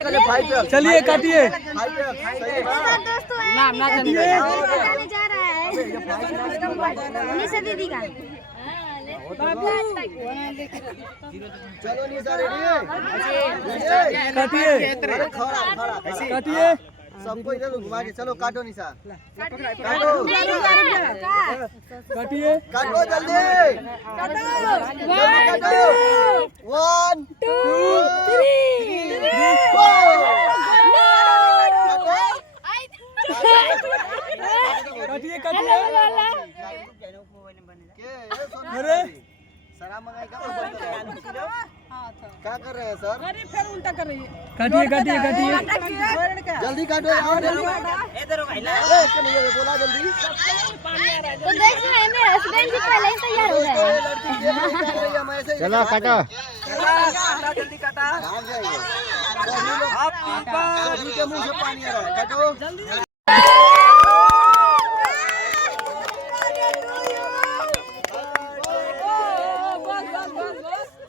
चलिए काटिए। नाम ना बताने जा रहा है निशा दीदी का। चलो निशा रेडी है। काटिए काटिए। सबको इधर घुमा के चलो काटो निशा। काटो काटिए काटो जल्दी काटो 1 2 3 काटिए काटिए। अरे क्या कर रहे हैं सर? फिर उल्टा कर रही है। काटिए काटिए काटिए। जल्दी काटो यार जल्दी। बोला जल्दी। तो देख रहे हैं मेरा हस्बैंड भी पहले ही तैयार हो गया है। चलो काटो जल्दी काटा। सभी के मुंह से पानी आ रहा है। काटो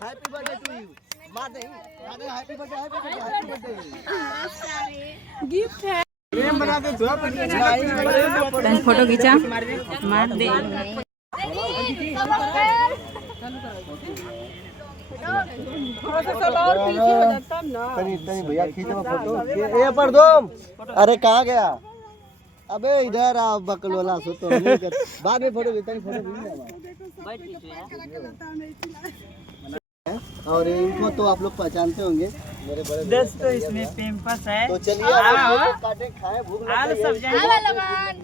हैप्पी बर्थडे टू यू। मार दे हैप्पी बर्थडे गिफ्ट है। फोटो खींचा मार दे। तनी भैया खींचो फोटो। ये पर दो। अरे कहाँ गया? अबे इधर आ बकलोला सो तो बाद में फोटो लेता फोटो और इनको तो आप लोग पहचानते होंगे मेरे बड़े दोस्तों इसमें पेम्पस है। तो चलिए आप काटे खाए भूख लग गई है।